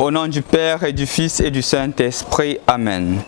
Au nom du Père et du Fils et du Saint-Esprit. Amen.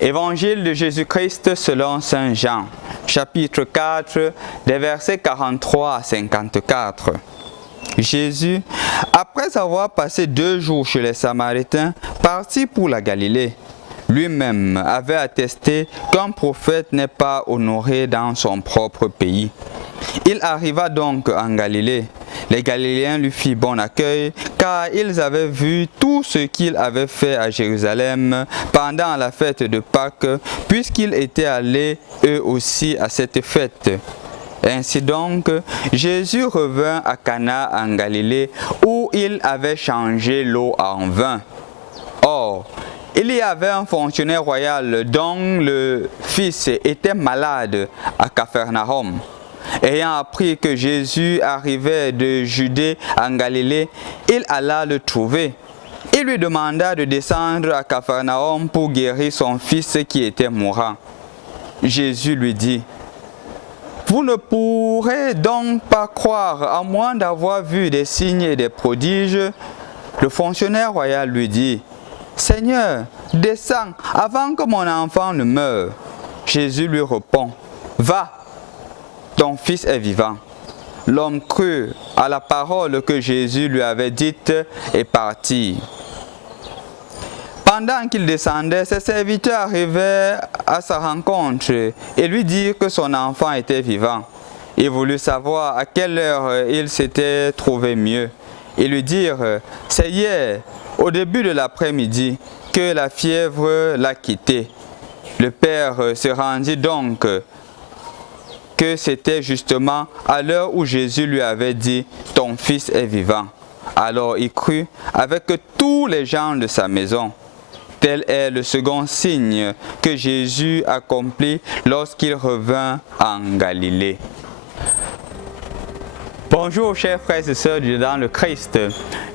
Évangile de Jésus-Christ selon Saint Jean, chapitre 4, des versets 43 à 54. Jésus, après avoir passé 2 jours chez les Samaritains, partit pour la Galilée. Lui-même avait attesté qu'un prophète n'est pas honoré dans son propre pays. Il arriva donc en Galilée. Les Galiléens lui firent bon accueil, car ils avaient vu tout ce qu'il avait fait à Jérusalem pendant la fête de Pâques, puisqu'ils étaient allés eux aussi à cette fête. Ainsi donc, Jésus revint à Cana en Galilée, où il avait changé l'eau en vin. Or, il y avait un fonctionnaire royal dont le fils était malade à Capharnaüm. Ayant appris que Jésus arrivait de Judée en Galilée, il alla le trouver. Il lui demanda de descendre à Capharnaüm pour guérir son fils qui était mourant. Jésus lui dit: « Vous ne pourrez donc pas croire à moins d'avoir vu des signes et des prodiges. » Le fonctionnaire royal lui dit: « Seigneur, descends avant que mon enfant ne meure. » Jésus lui répond: « Va, ton fils est vivant. » L'homme crut à la parole que Jésus lui avait dite et partit. Pendant qu'il descendait, ses serviteurs arrivaient à sa rencontre et lui dirent que son enfant était vivant. Il voulut savoir à quelle heure il s'était trouvé mieux. Ils lui dirent: « C'est hier, au début de l'après-midi, que la fièvre l'a quitté. » Le père se rendit donc que c'était justement à l'heure où Jésus lui avait dit: « Ton fils est vivant. » Alors il crut avec tous les gens de sa maison. Tel est le second signe que Jésus accomplit lorsqu'il revint en Galilée. Bonjour chers frères et sœurs dans le Christ.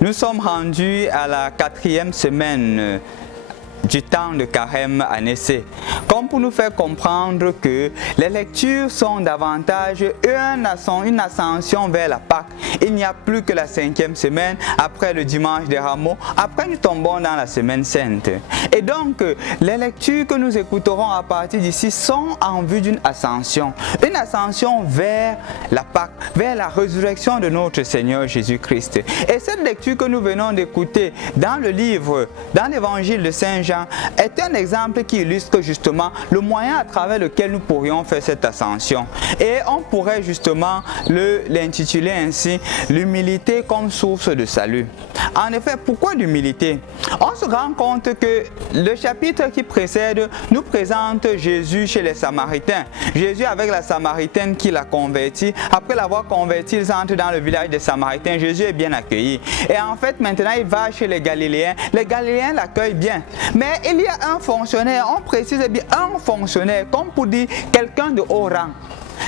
Nous sommes rendus à la 4e semaine du temps de carême à Nécé, comme pour nous faire comprendre que les lectures sont davantage une ascension vers la Pâque. Il n'y a plus que la 5e semaine, après le dimanche des rameaux, après nous tombons dans la semaine sainte. Et donc, les lectures que nous écouterons à partir d'ici sont en vue d'une ascension vers la Pâque, vers la résurrection de notre Seigneur Jésus-Christ. Et cette lecture que nous venons d'écouter dans le livre, dans l'évangile de Saint Jean, est un exemple qui illustre justement le moyen à travers lequel nous pourrions faire cette ascension. Et on pourrait justement l'intituler ainsi: l'humilité comme source de salut. En effet, pourquoi l'humilité? On se rend compte que le chapitre qui précède nous présente Jésus chez les Samaritains. Jésus avec la Samaritaine qui l'a converti. Après l'avoir converti, ils entrent dans le village des Samaritains. Jésus est bien accueilli. Et en fait, maintenant, il va chez les Galiléens. Les Galiléens l'accueillent bien. Mais il y a un fonctionnaire, on précise bien un fonctionnaire, comme pour dire quelqu'un de haut rang,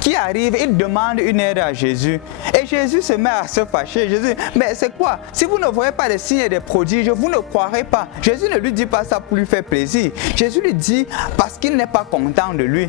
qui arrive, il demande une aide à Jésus. Et Jésus se met à se fâcher. Jésus, mais c'est quoi? Si vous ne voyez pas des signes et des prodiges, vous ne croirez pas. Jésus ne lui dit pas ça pour lui faire plaisir. Jésus lui dit parce qu'il n'est pas content de lui.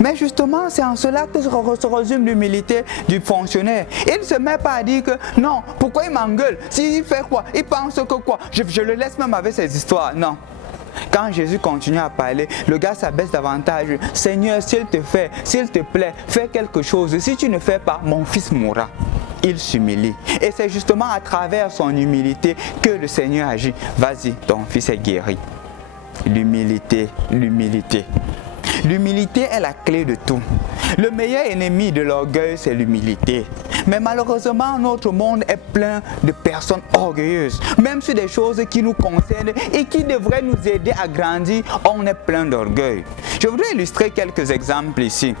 Mais justement, c'est en cela que se résume l'humilité du fonctionnaire. Il ne se met pas à dire que non, pourquoi il m'engueule? S'il fait quoi? Il pense que quoi? Je le laisse même avec ses histoires. Non. Quand Jésus continue à parler, le gars s'abaisse davantage. Seigneur, s'il te plaît, fais quelque chose. Si tu ne fais pas, mon fils mourra. Il s'humilie. Et c'est justement à travers son humilité que le Seigneur agit. Vas-y, ton fils est guéri. L'humilité, l'humilité. L'humilité est la clé de tout. Le meilleur ennemi de l'orgueil, c'est l'humilité. Mais malheureusement, notre monde est plein de personnes orgueilleuses. Même sur des choses qui nous concernent et qui devraient nous aider à grandir, on est plein d'orgueil. Je voudrais illustrer quelques exemples ici.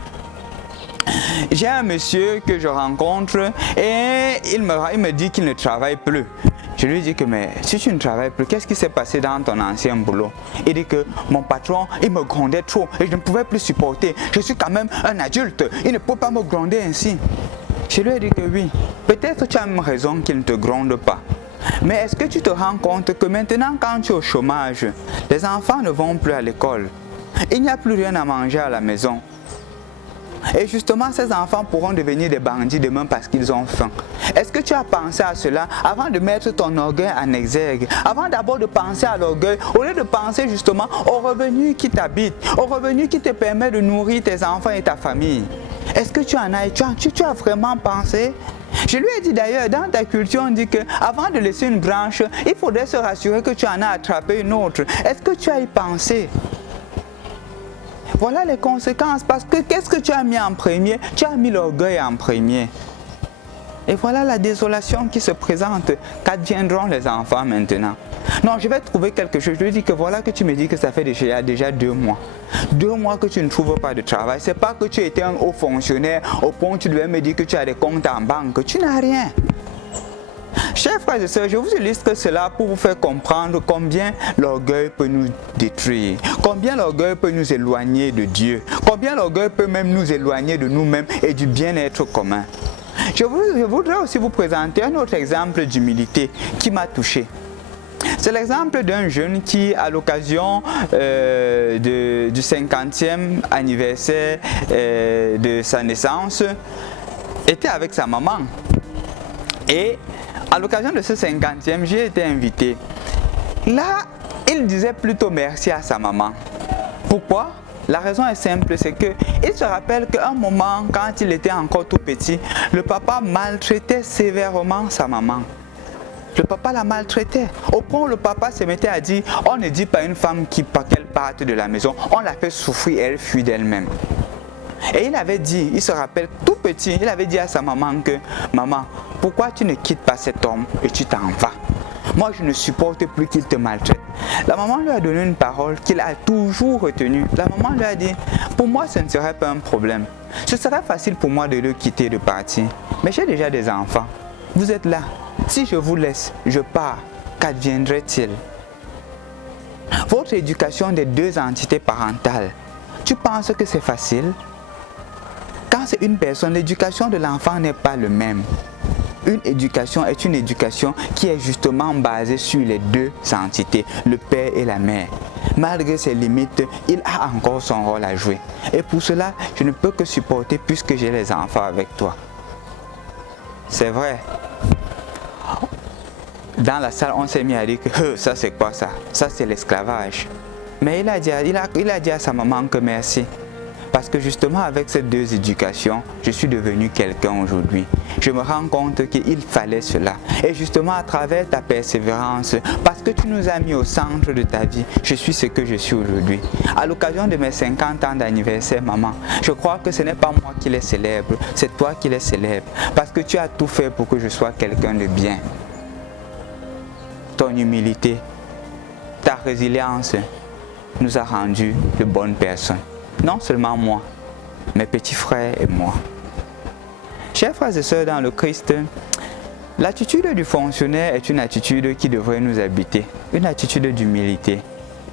J'ai un monsieur que je rencontre et il me dit qu'il ne travaille plus. Je lui dis que mais si tu ne travailles plus, qu'est-ce qui s'est passé dans ton ancien boulot? Il dit que mon patron, il me grondait trop et je ne pouvais plus supporter. Je suis quand même un adulte, il ne peut pas me gronder ainsi. Je lui ai dit que oui, peut-être tu as même raison qu'il ne te gronde pas. Mais est-ce que tu te rends compte que maintenant quand tu es au chômage, les enfants ne vont plus à l'école, il n'y a plus rien à manger à la maison. Et justement, ces enfants pourront devenir des bandits demain parce qu'ils ont faim. Est-ce que tu as pensé à cela avant de mettre ton orgueil en exergue? Avant d'abord de penser à l'orgueil, au lieu de penser justement au revenu qui t'habite, au revenu qui te permet de nourrir tes enfants et ta famille. Est-ce que tu en as, tu as vraiment pensé? Je lui ai dit d'ailleurs, dans ta culture, on dit qu'avant de laisser une branche, il faudrait se rassurer que tu en as attrapé une autre. Est-ce que tu as y pensé? Voilà les conséquences, parce que qu'est-ce que tu as mis en premier? Tu as mis l'orgueil en premier. Et voilà la désolation qui se présente. Qu'adviendront les enfants maintenant? Non, je vais trouver quelque chose. Je lui dis que voilà que tu me dis que ça fait déjà 2 mois. 2 mois que tu ne trouves pas de travail. C'est pas que tu étais un haut fonctionnaire au point où tu devais me dire que tu as des comptes en banque. Tu n'as rien. Chers frères et sœurs, je vous illustre cela pour vous faire comprendre combien l'orgueil peut nous détruire, combien l'orgueil peut nous éloigner de Dieu, combien l'orgueil peut même nous éloigner de nous-mêmes et du bien-être commun. Je voudrais aussi vous présenter un autre exemple d'humilité qui m'a touché. C'est l'exemple d'un jeune qui, à l'occasion du 50e anniversaire de sa naissance, était avec sa maman. Et à l'occasion de ce 50e, j'ai été invité. Là, il disait plutôt merci à sa maman. Pourquoi? La raison est simple, c'est qu'il se rappelle qu'à un moment, quand il était encore tout petit, le papa maltraitait sévèrement sa maman. Le papa la maltraitait. Au point où le papa se mettait à dire, on ne dit pas à une femme qu'elle parte de la maison, on la fait souffrir et elle fuit d'elle-même. Et il avait dit, il se rappelle tout petit, il avait dit à sa maman que, maman, pourquoi tu ne quittes pas cet homme et tu t'en vas? Moi, je ne supporte plus qu'il te maltraite. La maman lui a donné une parole qu'il a toujours retenue. La maman lui a dit, pour moi, ce ne serait pas un problème. Ce serait facile pour moi de le quitter et de partir. Mais j'ai déjà des enfants. Vous êtes là. Si je vous laisse, je pars. Qu'adviendrait-il? Votre éducation des 2 entités parentales, tu penses que c'est facile? Quand c'est une personne, l'éducation de l'enfant n'est pas le même. Une éducation est une éducation qui est justement basée sur les 2 entités, le père et la mère. Malgré ses limites, il a encore son rôle à jouer. Et pour cela, je ne peux que supporter puisque j'ai les enfants avec toi. C'est vrai. Dans la salle, on s'est mis à dire que ça c'est quoi ça? Ça c'est l'esclavage. Mais il a dit à sa maman que merci. Parce que justement avec ces 2 éducations, je suis devenu quelqu'un aujourd'hui. Je me rends compte qu'il fallait cela. Et justement à travers ta persévérance, parce que tu nous as mis au centre de ta vie, je suis ce que je suis aujourd'hui. À l'occasion de mes 50 ans d'anniversaire, maman, je crois que ce n'est pas moi qui les célèbre, c'est toi qui les célèbre. Parce que tu as tout fait pour que je sois quelqu'un de bien. Ton humilité, ta résilience nous a rendus de bonnes personnes. Non seulement moi, mes petits frères et moi. Chers frères et sœurs dans le Christ, l'attitude du fonctionnaire est une attitude qui devrait nous habiter, une attitude d'humilité.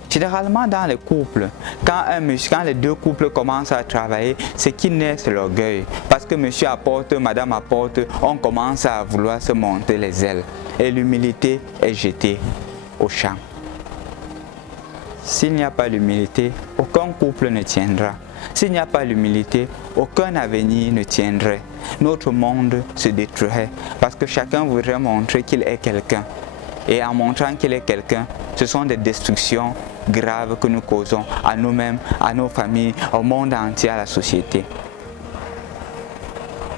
Généralement dans les couples, quand les 2 couples commencent à travailler, ce qui naît c'est l'orgueil. Parce que monsieur apporte, madame apporte, on commence à vouloir se monter les ailes. Et l'humilité est jetée au champ. S'il n'y a pas d'humilité, aucun couple ne tiendra. S'il n'y a pas d'humilité, aucun avenir ne tiendrait. Notre monde se détruirait parce que chacun voudrait montrer qu'il est quelqu'un. Et en montrant qu'il est quelqu'un, ce sont des destructions graves que nous causons à nous-mêmes, à nos familles, au monde entier, à la société.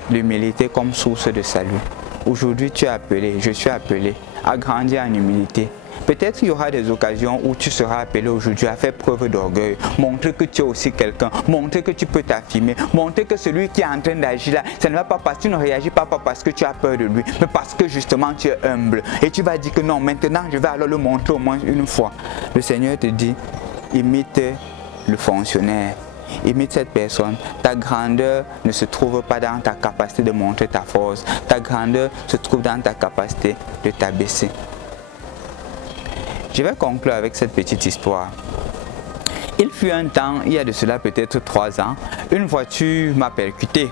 L'humilité comme source de salut. Aujourd'hui, tu es appelé, je suis appelé à grandir en humilité. Peut-être qu'il y aura des occasions où tu seras appelé aujourd'hui à faire preuve d'orgueil, montrer que tu es aussi quelqu'un, montrer que tu peux t'affirmer, montrer que celui qui est en train d'agir là, ça ne va pas parce que tu ne réagis pas parce que tu as peur de lui, mais parce que justement tu es humble. Et tu vas dire que non, maintenant je vais alors le montrer au moins une fois. Le Seigneur te dit, imite le fonctionnaire. Imite cette personne. Ta grandeur ne se trouve pas dans ta capacité de montrer ta force. Ta grandeur se trouve dans ta capacité de t'abaisser. Je vais conclure avec cette petite histoire. Il fut un temps, il y a de cela peut-être 3 ans, une voiture m'a percuté.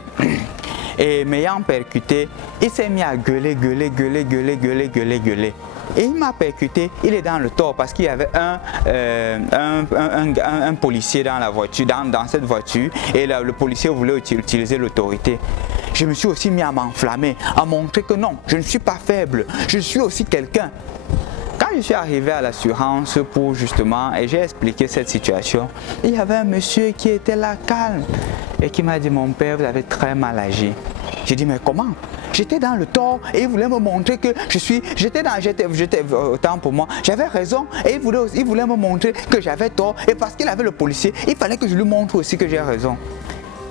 Et m'ayant percuté, il s'est mis à gueuler. Et il m'a percuté, il est dans le tort parce qu'il y avait un policier dans la voiture, dans cette voiture, et le policier voulait utiliser l'autorité. Je me suis aussi mis à m'enflammer, à montrer que non, je ne suis pas faible, je suis aussi quelqu'un. Quand je suis arrivé à l'assurance pour justement, et j'ai expliqué cette situation, il y avait un monsieur qui était là calme et qui m'a dit, mon père, vous avez très mal agi. J'ai dit, mais comment? J'étais dans le tort et il voulait me montrer que j'étais autant pour moi, j'avais raison et il voulait me montrer que j'avais tort et parce qu'il avait le policier, il fallait que je lui montre aussi que j'ai raison.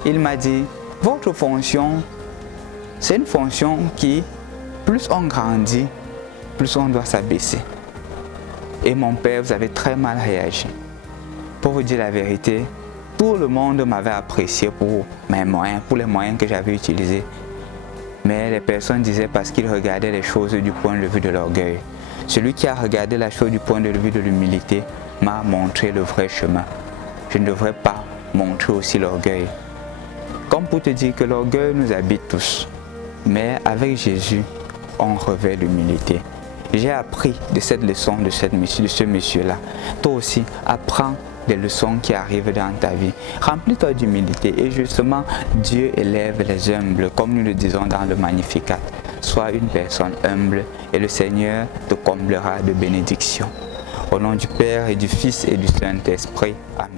Il m'a dit, votre fonction, c'est une fonction qui, plus on grandit, plus on doit s'abaisser. Et mon père, vous avez très mal réagi. Pour vous dire la vérité, tout le monde m'avait apprécié pour mes moyens, pour les moyens que j'avais utilisés. Mais les personnes disaient parce qu'ils regardaient les choses du point de vue de l'orgueil. Celui qui a regardé la chose du point de vue de l'humilité m'a montré le vrai chemin. Je ne devrais pas montrer aussi l'orgueil. Comme pour te dire que l'orgueil nous habite tous. Mais avec Jésus, on revêt l'humilité. J'ai appris de cette leçon de ce monsieur-là. Toi aussi, apprends des leçons qui arrivent dans ta vie. Remplis-toi d'humilité et justement, Dieu élève les humbles, comme nous le disons dans le Magnificat. Sois une personne humble et le Seigneur te comblera de bénédictions. Au nom du Père et du Fils et du Saint-Esprit. Amen.